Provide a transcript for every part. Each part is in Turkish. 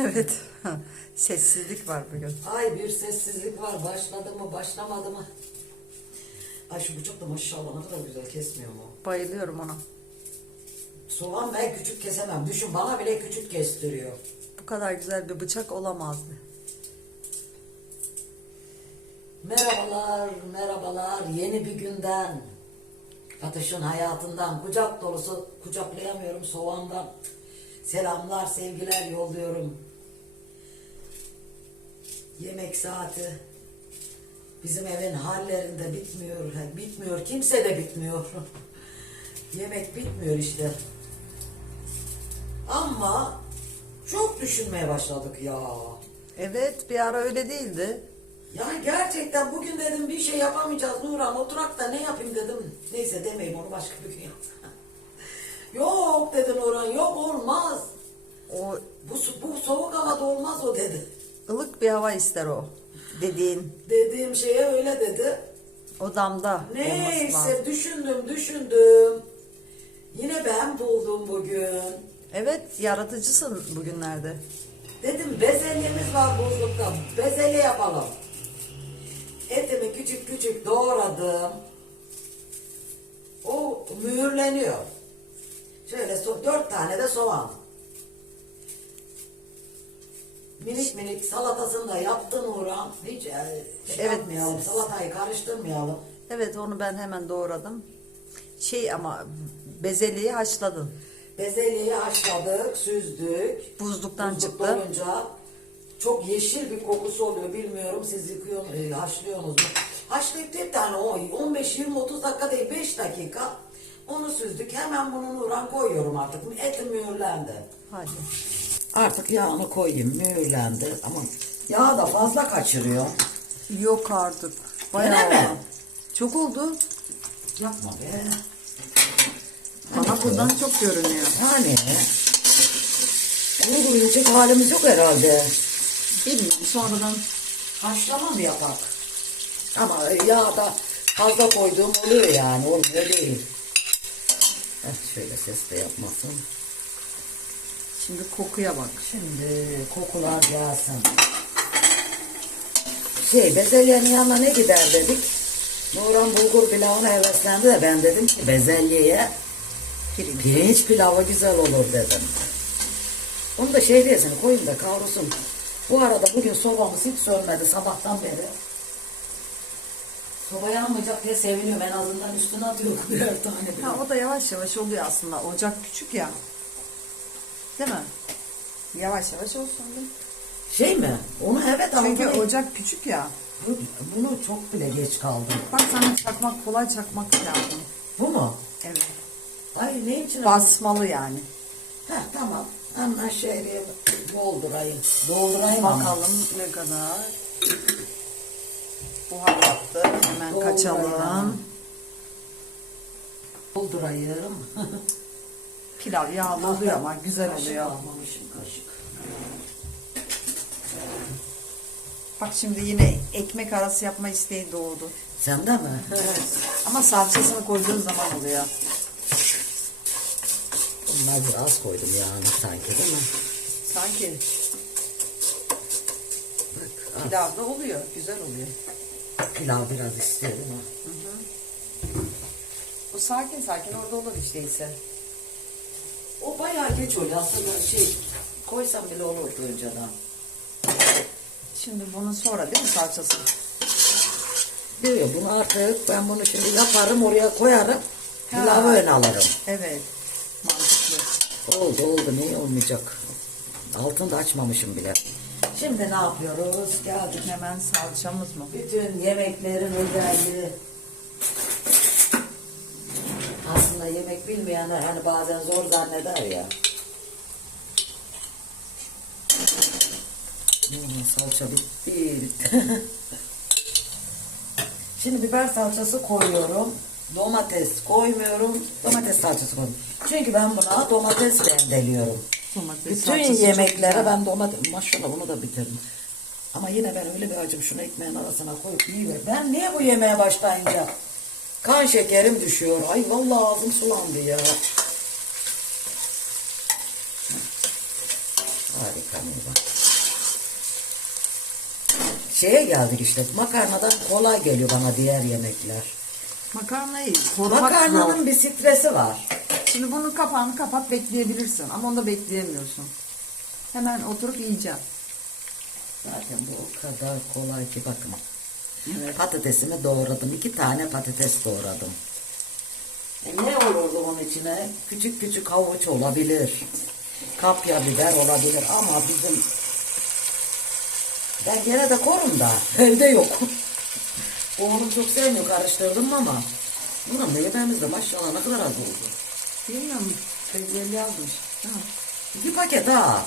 Evet. Sessizlik var bugün. Ay bir sessizlik var. Başladı mı başlamadı mı? Ay şu bıçak da maşallah ne kadar güzel kesmiyor mu? Bayılıyorum ona. Soğan ben küçük kesemem. Düşün bana bile küçük kestiriyor. Bu kadar güzel bir bıçak olamazdı. Merhabalar, merhabalar. Yeni bir günden. Atışın hayatından kucak dolusu kucaklayamıyorum soğandan. Selamlar, sevgiler yolluyorum. Yemek saati. Bizim evin hallerinde bitmiyor. Bitmiyor. Kimse de bitmiyor. Yemek bitmiyor işte. Ama çok düşünmeye başladık ya. Evet bir ara öyle değildi. Yani gerçekten bugün dedim bir şey yapamayacağız Nurhan oturak da ne yapayım dedim. Neyse demeyeyim onu başka bir gün yap. yok dedi Nurhan yok olmaz. O Bu, bu soğuk havada olmaz o dedi. Ilık bir hava ister o. Dediğin Dediğim şeye öyle dedi. odamda Neyse düşündüm düşündüm. Yine ben buldum bugün. Evet yaratıcısın bugünlerde. Dedim bezelyemiz var buzlukta. Bezelye yapalım. Etimi küçük küçük doğradım. O mühürleniyor. Şöyle so- dört tane de soğan. Minik minik salatasını da yaptın Uğran. Hiç e, şey Evet. yapmayalım, salatayı karıştırmayalım. Evet onu ben hemen doğradım. Şey ama bezelyeyi haşladın. Bezelyeyi haşladık, süzdük. Buzluktan Buzluk çıktı. dolunca çok yeşil bir kokusu oluyor. Bilmiyorum siz yıkıyor, e, haşlıyorsunuz mu? Haşlayıp bir tane o 15 20 30 dakika değil 5 dakika onu süzdük. Hemen bunu Nurhan koyuyorum artık. Eti mühürlendi. Hadi. Artık yağını koyayım. Mühürlendi ama yağ da fazla kaçırıyor. Yok artık. Bayağı mi? oldu. Çok oldu. Yapma be. Bana buradan çok görünüyor. Yani bunu yiyecek halimiz yok herhalde. Bilmiyorum sonradan Haşlama mı yapak? Ama yağ da fazla koyduğum oluyor yani. Olmuyor değil. Heh, şöyle ses de yapmasın. Şimdi kokuya bak. Şimdi kokular gelsin. Şey bezelyenin yanına ne gider dedik. Nurhan bulgur pilavına heveslendi de ben dedim ki bezelyeye Pirinç. pirinç pilavı güzel olur dedim. Onu da şey diyesin koyun da kavrusun. Bu arada bugün sobamız hiç sönmedi sabahtan beri. Soba yanmayacak diye seviniyorum. En azından üstüne atıyorum birer tane. Ha, o da yavaş yavaş oluyor aslında. Ocak küçük ya. Değil mi? Yavaş yavaş olsun. değil mi? Şey mi? Onu evet ama Çünkü bunu, ocak küçük ya. bu- bunu çok bile geç kaldım. Bak sana çakmak kolay çakmak lazım. Bu mu? Evet. Ay ne için? Basmalı yani. Heh, tamam. Hemen şehriye doldurayım. Doldurayım ama. Bakalım ne kadar. Buharlattı. Hemen Doldurayım. kaçalım. Doldurayım. Pilav yağlı oluyor ama güzel oluyor. Bak şimdi yine ekmek arası yapma isteği doğdu. Sende mi? Evet. Ama salçasını koyduğun zaman oluyor. Bunlar biraz koydum yani sanki değil mi? Sanki Bak, al. pilavda oluyor. Güzel oluyor. pilav biraz isterim ha. Bu sakin sakin orada olur işte ise. O bayağı geç oluyor aslında şey koysam bile olurdu önceden. Şimdi bunun sonra değil mi salçası? Diyor bunu artık ben bunu şimdi yaparım oraya koyarım. Ha. Pilavı ön alırım. Evet. Mantıklı. Oldu oldu niye olmayacak. Altını da açmamışım bile. Şimdi ne yapıyoruz? Geldik. Hemen salçamız mı? Bütün yemeklerin özelliği. Aslında yemek bilmeyenler hani bazen zor zanneder ya. Hmm, salça bitti. bitti. Şimdi biber salçası koyuyorum. Domates koymuyorum. Domates salçası koyuyorum. Çünkü ben buna domates rendeliyorum. Domates Bütün salçası yemeklere ben domates... Maşallah bunu da bitirdim. Ama yine ben öyle bir acım şunu ekmeğin arasına koyup yiyiver. Ben niye bu yemeğe başlayınca kan şekerim düşüyor. Ay vallahi ağzım sulandı ya. Harika meyve. Şeye geldik işte makarnadan kolay geliyor bana diğer yemekler. Makarnayı korumak Makarnanın zor. bir stresi var. Şimdi bunun kapağını kapat bekleyebilirsin ama onu da bekleyemiyorsun. Hemen oturup yiyeceğim. Zaten bu o kadar kolay ki bakın. Evet. Patatesimi doğradım. iki tane patates doğradım. E ne olurdu onun içine? Küçük küçük havuç olabilir. Kapya biber olabilir ama bizim ben gene de korum da elde yok. Oğlum çok sevmiyor karıştırdım ama bunun da yemeğimiz de maşallah ne kadar az oldu. Bilmiyorum. Sevgili yazmış. Ha. İki paket ha.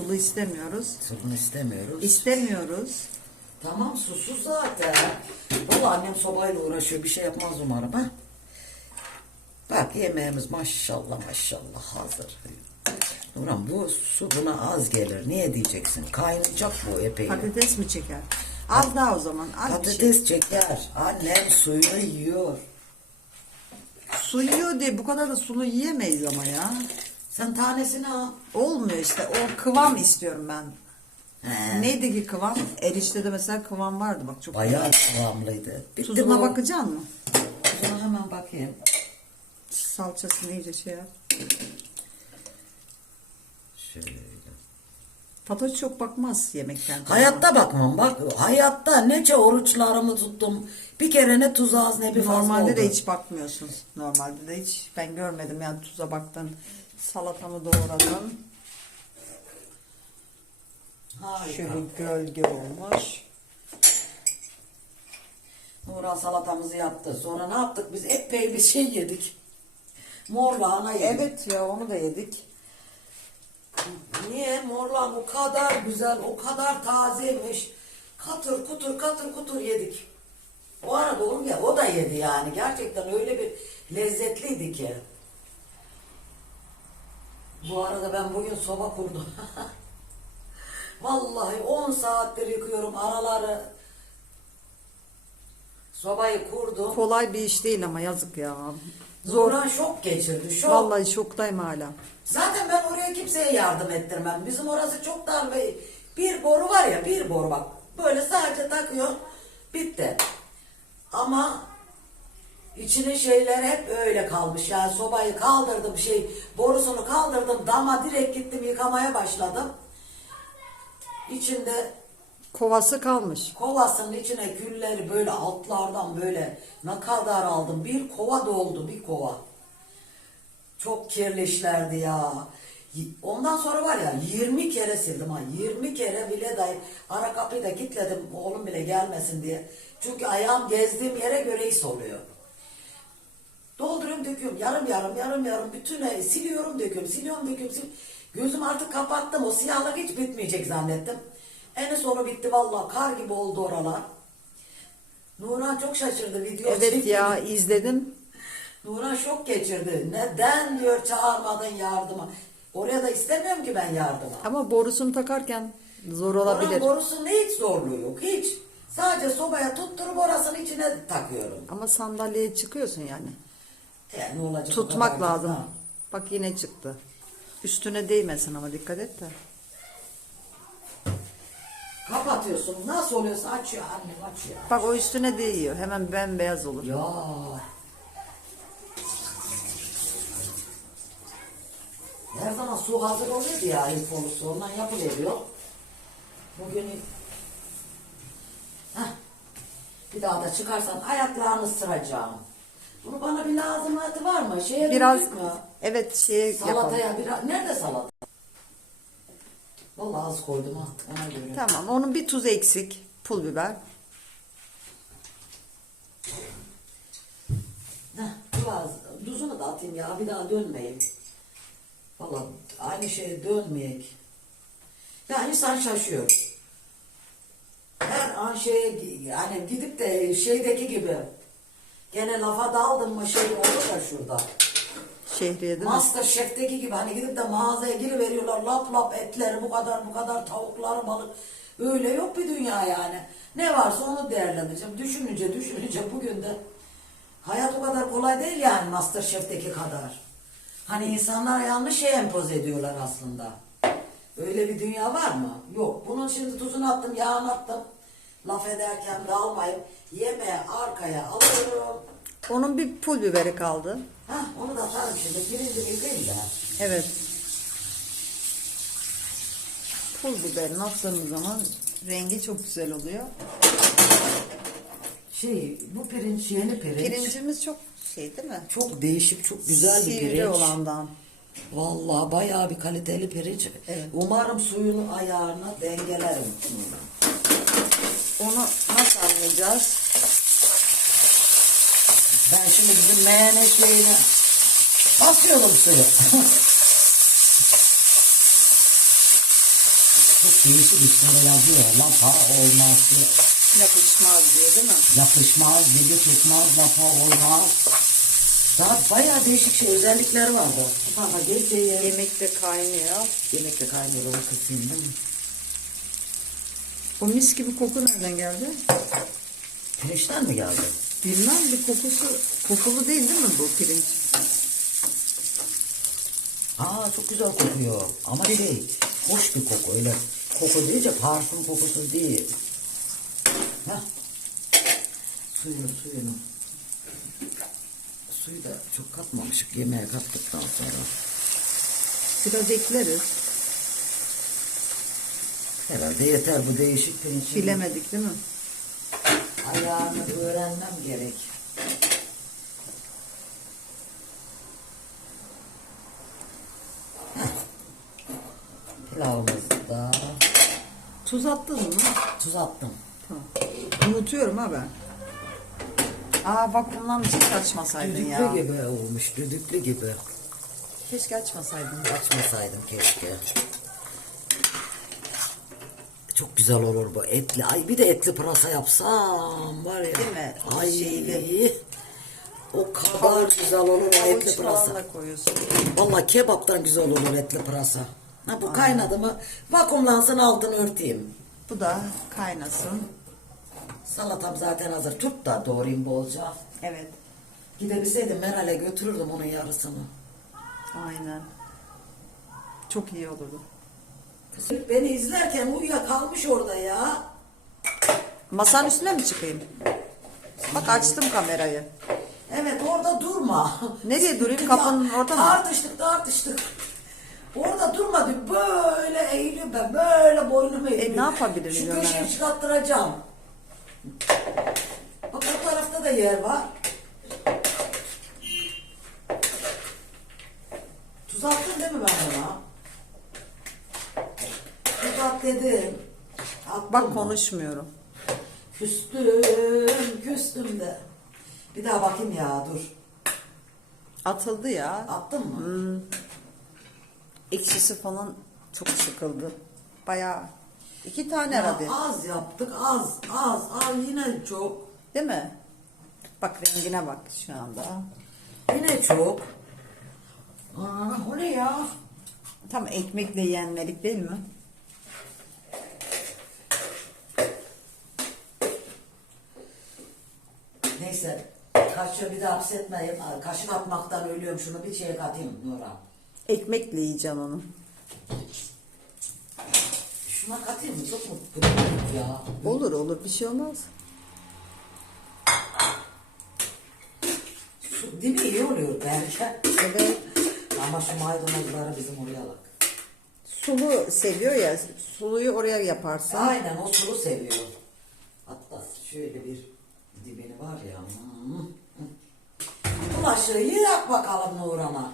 Sulu istemiyoruz. Sırrını istemiyoruz. İstemiyoruz. Tamam susuz zaten. Vallahi annem sobayla uğraşıyor. Bir şey yapmaz umarım ha. Bak yemeğimiz maşallah maşallah hazır. Nurhan bu su buna az gelir. Niye diyeceksin? Kaynayacak bu epey. Patates mi çeker? Az daha o zaman. Az şey. Patates çeker. Annem suyunu yiyor. Su yiyor diye bu kadar da sulu yiyemeyiz ama ya. Sen tanesini al. Olmuyor işte. O kıvam istiyorum ben. He. Neydi ki kıvam? Erişte de mesela kıvam vardı bak çok Bayağı kıvamlıydı. Bitti Tuzuna bu. bakacaksın mı? Tuzuna hemen bakayım. Salçasını iyice şey yap. Şöyle. Fatoş çok bakmaz yemekten. Hayatta bakmam bak hayatta nece oruçlarımı tuttum bir kere ne tuz az ne bir fazla Normalde de oldu. hiç bakmıyorsun. Normalde de hiç ben görmedim yani tuza baktın. Salatamı doğradın. Harika. Şöyle gölge olmuş. Nurhan salatamızı yaptı. Sonra ne yaptık biz? Epey bir şey yedik. Mor lahana yedik. Evet ya onu da yedik. niye? Mor lahana o kadar güzel o kadar tazeymiş. Katır kutur katır kutur yedik. O arada oğlum ya o da yedi yani. Gerçekten öyle bir lezzetliydi ki bu arada ben bugün soba kurdum Vallahi 10 saattir yıkıyorum araları. Sobayı kurdum. Kolay bir iş değil ama yazık ya. Zor. Zor. şok geçirdi. Şok. Vallahi şoktayım hala. Zaten ben oraya kimseye yardım ettirmem. Bizim orası çok dar ve bir boru var ya bir boru bak. Böyle sadece takıyor. Bitti. Ama içinin şeyler hep öyle kalmış. Yani sobayı kaldırdım şey borusunu kaldırdım dama direkt gittim yıkamaya başladım. İçinde Kovası kalmış. Kovasının içine külleri böyle altlardan böyle ne kadar aldım. Bir kova doldu bir kova. Çok kirli işlerdi ya. Ondan sonra var ya 20 kere sildim ha. 20 kere bile dahi ara kapıyı da kilitledim oğlum bile gelmesin diye. Çünkü ayağım gezdiğim yere göre his oluyor. Dolduruyorum döküyorum yarım yarım yarım yarım bütüne siliyorum döküyorum siliyorum döküyorum siliyorum. Gözüm artık kapattım o siyahlık hiç bitmeyecek zannettim. En sonu bitti vallahi kar gibi oldu oralar. Nurhan çok şaşırdı video Evet çekti. ya izledim. Nurhan şok geçirdi. Neden diyor çağırmadın yardıma. Oraya da istemiyorum ki ben yardıma. Ama borusunu takarken zor Oranın olabilir. borusunun hiç zorluğu yok. Hiç. Sadece sobaya tutturup orasının içine takıyorum. Ama sandalyeye çıkıyorsun yani. E, ne olacak o Tutmak kadar? lazım. Ha. Bak yine çıktı. Üstüne değmesin ama dikkat et de. Kapatıyorsun. Nasıl oluyorsa açıyor annem açıyor. Bak o üstüne değiyor. Hemen bembeyaz olur. Ya. Her zaman su hazır oluyordu ya ilk olursa ondan yapılıyor. Bugün Heh. bir daha da çıkarsan ayaklarını ısıracağım. Bunu bana bir lazımatı var mı? Şeye Biraz döktük mü? evet şey yapalım. Salataya biraz. Nerede salata? Vallahi az koydum ha ona göre. Tamam onun bir tuz eksik. Pul biber. Heh, biraz tuzunu da atayım ya bir daha dönmeyeyim. Vallahi aynı şeye dönmeyek. Ya insan şaşıyor. Her an şeye yani gidip de şeydeki gibi gene lafa daldım mı şey olur da şurada. Şehriye değil mi? Master Chef'teki gibi hani gidip de mağazaya giriveriyorlar lap lap etleri bu kadar bu kadar tavuklar balık. Öyle yok bir dünya yani. Ne varsa onu değerlendireceğim. Düşününce düşününce bugün de hayat o kadar kolay değil yani Master Chef'teki kadar. Hani insanlar yanlış şey empoze ediyorlar aslında. Öyle bir dünya var mı? Yok. Bunun şimdi tuzunu attım, yağını attım. Laf ederken dağılmayıp yemeğe arkaya alıyorum. Onun bir pul biberi kaldı. Hah, onu da atarım şimdi. Pirinci yıkayayım da. Evet. Pul biberini attığımız zaman rengi çok güzel oluyor. Şey, bu pirinç yeni pirinç. Pirincimiz çok şey değil mi? Çok değişik, çok güzel bir Sivri pirinç. olandan. Vallahi bayağı bir kaliteli pirinç. Evet. Umarım suyunu ayarına dengelerim. Onu nasıl anlayacağız? Ben şimdi bizim meğene şeyine basıyorum suyu. Çok değişik üstünde yazıyor. Lapa olmaz diye. Yapışmaz diye değil mi? Yapışmaz, dili tutmaz, lapa olmaz. Daha bayağı değişik şey özellikleri vardı. Bana geçeyim. Yemek de kaynıyor. Yemekle kaynıyor onu kısayım değil mi? O mis gibi koku nereden geldi? Pirinçten mi geldi? Bilmem bir kokusu kokulu değil değil mi bu pirinç? Aa çok güzel kokuyor. Ama şey, hoş bir koku. Öyle koku deyince parfüm kokusu değil. Heh. Suyunu, suyunu. Suyu da çok katmamışık yemeğe kattıktan sonra. Biraz ekleriz. Herhalde yeter bu değişik pirinç. Bilemedik değil mi? Ayağını öğrenmem gerek. Pilavımızı da Tuz attın mı? tuz attım. Tamam. Unutuyorum ha ben. Aa vakumdan hiç açmasaydın Düdüklü ya. gibi olmuş, düdüklü gibi. Keşke açmasaydın. Açmasaydım keşke. Çok güzel olur bu etli. Ay bir de etli pırasa yapsam var ya. Değil mi? Ay Şeyli. o kadar güzel olur o etli pırasa. da koyuyorsun. Vallahi kebaptan güzel olur etli pırasa. Ha bu kaynadı mı vakumlansın altını örteyim. Bu da kaynasın. Salatam zaten hazır. Tut da doğrayayım bolca. Evet. Gidebilseydim Meral'e götürürdüm onun yarısını. Aynen. Çok iyi olurdu. Beni izlerken uyuyakalmış orada ya. Masanın üstüne mi çıkayım? Bak açtım kamerayı. Evet orada durma. Nereye durayım? Kapının orada mı? Tartıştık tartıştık. Orada durma diyor. Böyle eğiliyorum ben. Böyle boynumu eğiliyorum. E, ne yapabilirim Şu köşeyi çıkarttıracağım. Bak o tarafta da yer var. Tuz attın değil mi ben ona? At dedim. Attın Bak konuşmuyorum. Küstüm, küstüm de. Bir daha bakayım ya dur. Atıldı ya. Attın mı? Hmm. Ekşisi falan çok sıkıldı. Bayağı. iki tane Ya herhalde. az yaptık az az az yine çok Değil mi? Bak rengine bak şu anda. yine çok. Aa, o ne ya? Tam ekmekle yenmelik değil mi? Neyse kaşığı bir daha hapsetmeyeyim. Kaşık atmaktan ölüyorum şunu bir şeye katayım Nurhan. Ekmekle yiyeceğim onu. Şuna katayım mı? Çok mu ya? Olur olur bir şey olmaz. Şu dibi iyi oluyor bence. Evet. Ama şu maydanozları bizim oraya bak. Sulu seviyor ya. Suluyu oraya yaparsın. Aynen o sulu seviyor. Hatta şöyle bir dibini var ya. hmm. Bulaşığı yak bakalım Nurhan'a.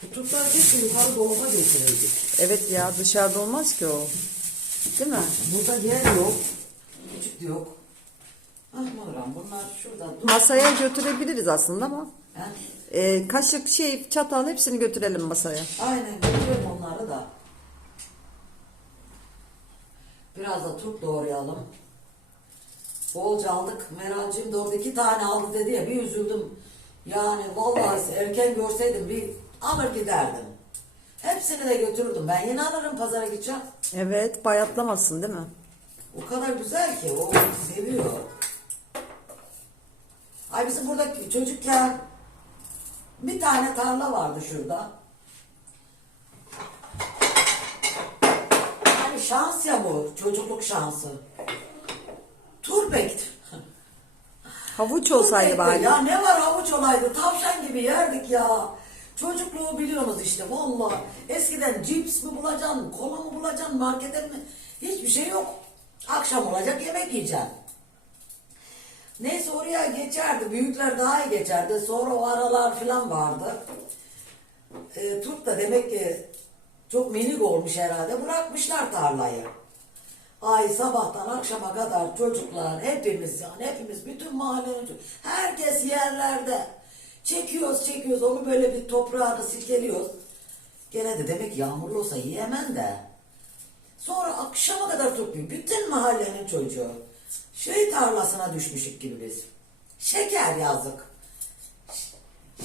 Kutuklar kesin yukarı dolaba götüreydik. Evet ya dışarıda olmaz ki o. Değil mi? Burada yer yok. Küçük de yok. Ah Nurhan bunlar şurada dur. Masaya götürebiliriz aslında ama. Ha? e, kaşık şey çatal hepsini götürelim masaya. Aynen götürelim onları da. Biraz da turp doğrayalım. Bolca aldık. Meralcığım da orada iki tane aldı dedi ya bir üzüldüm. Yani vallahi erken görseydim bir alır giderdim. Hepsini de götürürdüm. Ben yine alırım pazara gideceğim. Evet bayatlamasın değil mi? O kadar güzel ki o seviyor. Ay bizim burada çocukken bir tane tarla vardı şurada. şans ya bu. Çocukluk şansı. Turbekti. Havuç olsaydı bari. Ya ne var havuç olaydı. Tavşan gibi yerdik ya. Çocukluğu biliyorsunuz işte valla. Eskiden cips mi bulacaksın, kola mı bulacaksın, markete mi? Hiçbir şey yok. Akşam olacak yemek yiyeceksin. Neyse oraya geçerdi. Büyükler daha iyi geçerdi. Sonra o aralar falan vardı. E, Turp da demek ki çok minik olmuş herhalde. Bırakmışlar tarlayı. Ay sabahtan akşama kadar çocuklar hepimiz yani hepimiz bütün mahallenin herkes yerlerde çekiyoruz çekiyoruz onu böyle bir toprağını silkeliyoruz. Gene de demek yağmurlu olsa yiyemem de. Sonra akşama kadar topluyor. Bütün mahallenin çocuğu. Şey tarlasına düşmüşük gibi biz. Şeker yazık. Ş-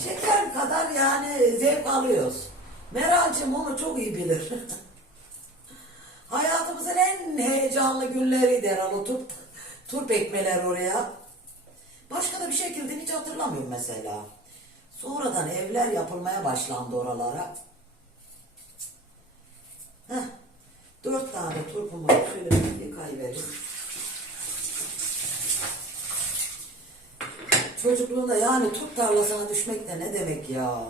Şeker kadar yani zevk alıyoruz. Meral'cim onu çok iyi bilir. Hayatımızın en heyecanlı günleriydi herhalde o turp, ekmeler oraya. Başka da bir şekilde hiç hatırlamıyorum mesela. Sonradan evler yapılmaya başlandı oralara. Heh, dört tane turpumu şöyle bir yıkayıvereyim. Çocukluğunda yani turp tarlasına düşmek de ne demek ya?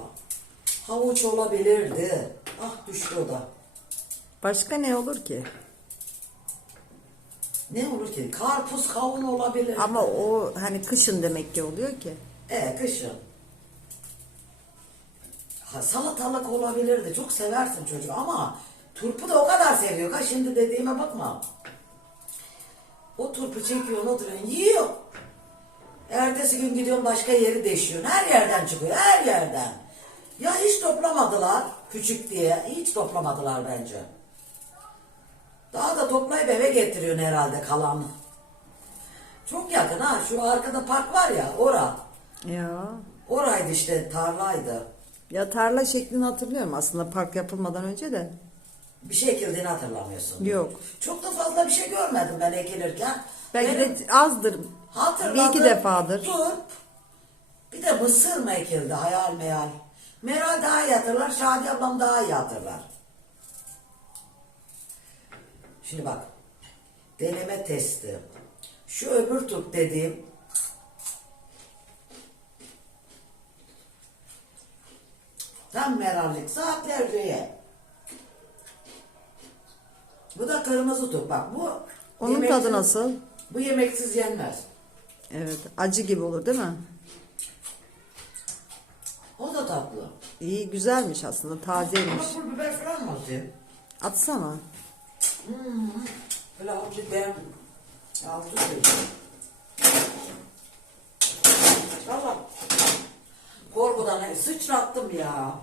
Havuç olabilirdi. Ah düştü o da. Başka ne olur ki? Ne olur ki? Karpuz kavun olabilir. Ama o hani kışın demek ki oluyor ki. E kışın. Ha, salatalık olabilirdi. Çok seversin çocuğu ama turpu da o kadar seviyor. Ha şimdi dediğime bakma. O turpu çekiyor, oturuyor, yiyor. Ertesi gün gidiyorsun başka yeri deşiyorsun. Her yerden çıkıyor, her yerden. Ya hiç toplamadılar küçük diye. Hiç toplamadılar bence. Daha da toplayıp eve getiriyorsun herhalde kalanı. Çok yakın ha. Şu arkada park var ya, ora. Ya. Oraydı işte, tarlaydı. Ya tarla şeklini hatırlıyorum aslında park yapılmadan önce de. Bir şey ekildiğini hatırlamıyorsun. Yok. Çok da fazla bir şey görmedim ben ekilirken. Belki Benim de azdır. hatırladığım Bir iki defadır. Turp, bir de mısır mı ekildi hayal meyal. Meral daha iyi hatırlar, Şadi ablam daha iyi hatırlar. Şimdi bak, deneme testi. Şu öbür turp dediğim Tam merallik saatlerce ye. Bu da kırmızı turp. Bak bu Onun yemeksiz- tadı nasıl? Bu yemeksiz yenmez. Evet. Acı gibi olur değil mi? O da tatlı. İyi güzelmiş aslında. Tazeymiş. Ama pul biber falan mı atayım? Atsana. Böyle hafif ben altı söyleyeyim. Valla korkudan sıçrattım ya.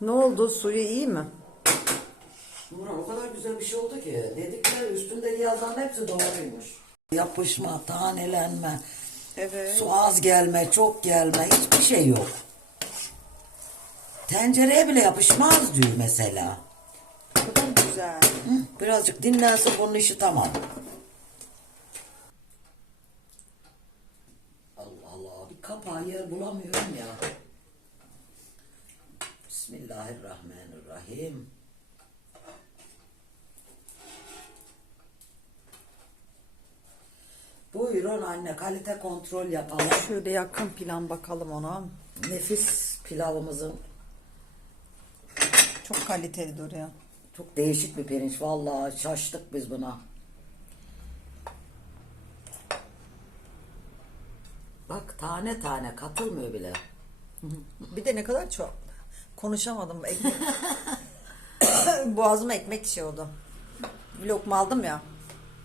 Ne oldu? Suyu iyi mi? Murat o kadar güzel bir şey oldu ki. Dedikleri üstünde yazan hepsi doğruymuş. Yapışma, tanelenme, Evet. su az gelme, çok gelme hiçbir şey yok. Tencereye bile yapışmaz diyor mesela. Bu kadar güzel. Hı, birazcık dinlensin bunun işi tamam. Allah Allah bir kapağı yer bulamıyorum ya. Bismillahirrahmanirrahim. Buyurun anne kalite kontrol yapalım. Şöyle yakın plan bakalım ona. Nefis pilavımızın Çok kaliteli duruyor. çok değişik bir pirinç. Vallahi şaştık biz buna. Bak tane tane katılmıyor bile. Bir de ne kadar çok. Konuşamadım. Ekmek. Boğazıma ekmek şey oldu. Bir lokma aldım ya.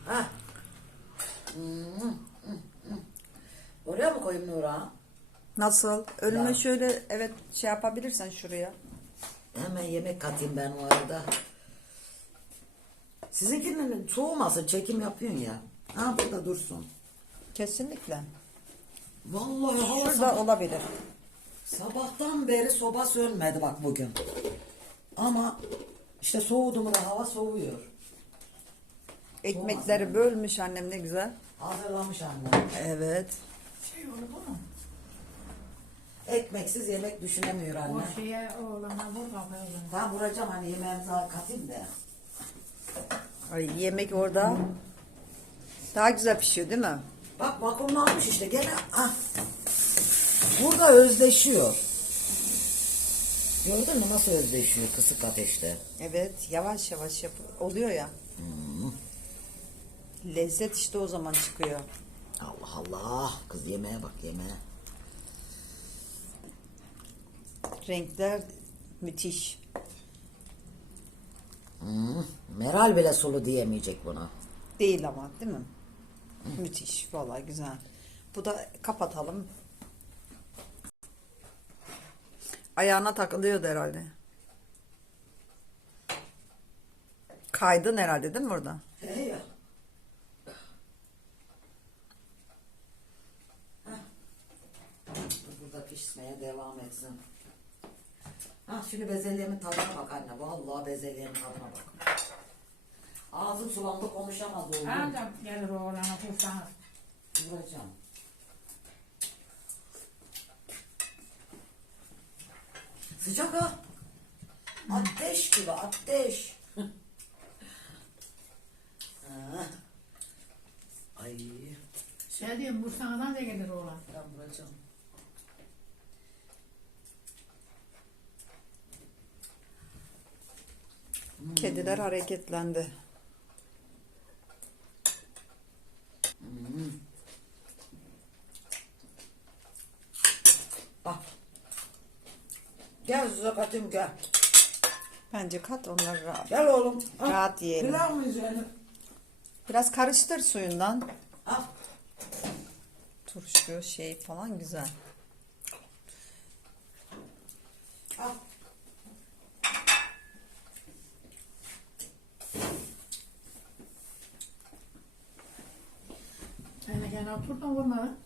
Heh. Hmm. Oraya mı koyayım Nurhan? Nasıl? Önüme Ya. şöyle evet şey yapabilirsen şuraya. Hemen yemek katayım ben o arada. Sizinkinin soğumasın çekim yapıyorsun ya. Ha burada dursun. Kesinlikle. Vallahi hava Şurada olabilir. Sabahtan beri soba sönmedi bak bugün. Ama işte soğudu mu da hava soğuyor. Ekmekleri bölmüş annem ne güzel. Hazırlamış annem. Evet. Şey oldu mu? Ekmeksiz yemek düşünemiyor anne. O şeye oğlana vur kafaya oğlana. Ben vuracağım hani yemeğimizi katayım da. Ay, yemek orada daha güzel pişiyor değil mi? Bak vakumlanmış işte gene. Ah. Burada özleşiyor. Gördün mü nasıl özleşiyor kısık ateşte? Evet yavaş yavaş yap oluyor ya. Lezzet işte o zaman çıkıyor. Allah Allah. Kız yemeğe bak yemeğe. Renkler müthiş. Hmm. Meral bile sulu diyemeyecek buna. Değil ama değil mi? Müthiş. Vallahi güzel. Bu da kapatalım. Ayağına takılıyordu herhalde. Kaydın herhalde değil mi ya. Heh. Burada pişmeye devam etsin. Ha şimdi bezelyemin tadına bak anne. Vallahi bezelyemin tadına bak. Ağzım sulandı konuşamaz oldum. Anca gelir oğlana vursanız. Vuracağım. Sıcak ha. Ateş gibi ateş. Ay Şey diyeyim vursanız anca gelir oğlan. ben vuracağım. Kediler hareketlendi. Bak. Gel size katayım gel. Bence kat onları rahat. Gel oğlum. Al. Rahat yiyelim. Pilav mı üzerine? Biraz karıştır suyundan. Al. Turşu şey falan güzel. Al. Sen de gene oturdun vurmadın.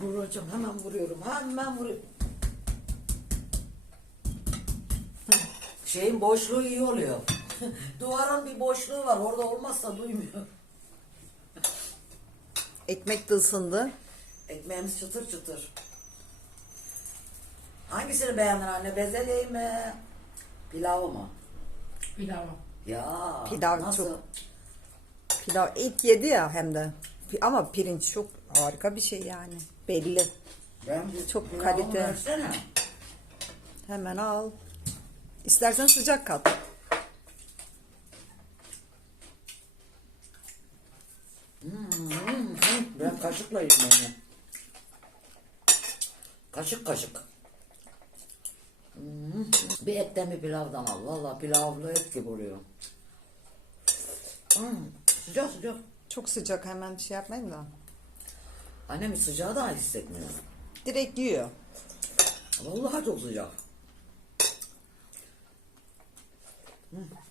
Vuracağım hemen vuruyorum. Hemen vuruyorum. Şeyin boşluğu iyi oluyor. Duvarın bir boşluğu var. Orada olmazsa duymuyor. Ekmek de ısındı. Ekmeğimiz çıtır çıtır. Hangisini beğendin anne? Bezelyeyi mi? Pilavı mı? Pilavı. Ya Pilav nasıl? çok- Pilav ilk yedi ya hem de. Ama pirinç çok harika bir şey yani. Belli. Ben bir Çok pilavımı kalite. versene. Hemen al. İstersen sıcak kat. Ben kaşıkla yiyeyim onu. Kaşık kaşık. Hmm, Bir etten bir pilavdan al. Valla pilavlı et gibi oluyor. Hmm, sıcak sıcak. Çok sıcak hemen şey yapmayın da. Annem sıcağı da hissetmiyor. Direkt yiyor. Vallahi çok sıcak. Hmm.